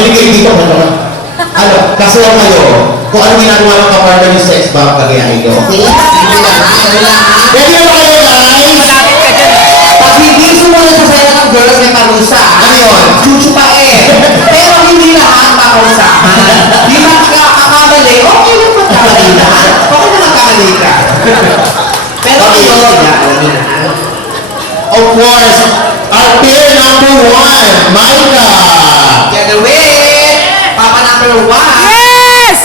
Makinig kayo dito. Ano, kasi lang kayo, kung ano ginagawa ng kapartner yung sex bomb, kagayahin nyo. Okay? Ready na ba kayo, guys? Pag hindi sumunod sa sayo ng girls, may parusa. Ano yun? Chuchupain. Pero hindi lahat parusa. Di ba kakamali? Okay lang magkamali lahat. Okay na magkamali ka. Pero Okay. ito, alam niyo na. Of course, our pair number 1, Micah. Get away! Papa number 1. Yes!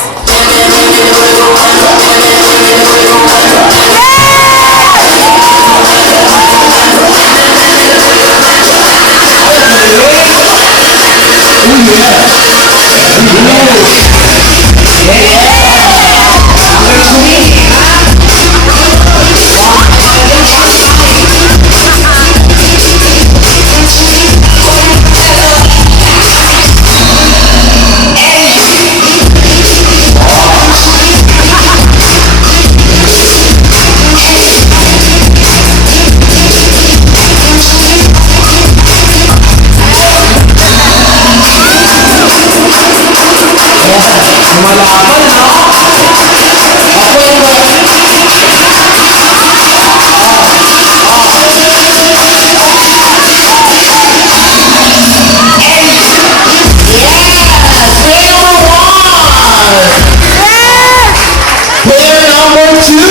Pair number 2,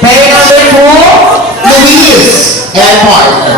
Pair number 2. Luis and partner.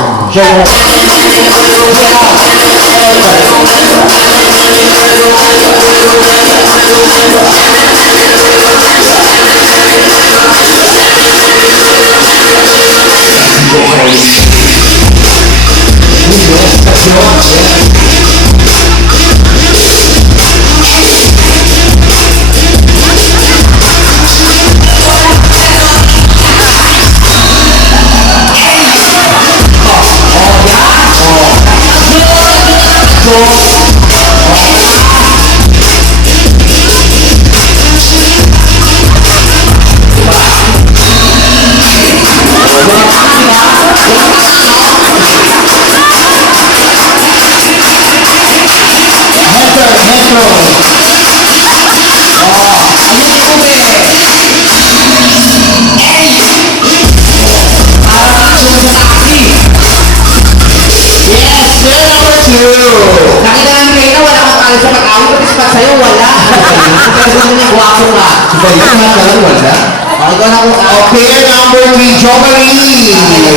Yes, pair number 2. Nakita namin kayo na wala kang kalit sa pag-awit, pati sa sa'yo, wala. Pero gusto niya, guwapo ka. Iba yun, mga wala. Ako na ko, Pair number 3, Jo Marie.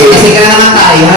kasi ka na naman tayo.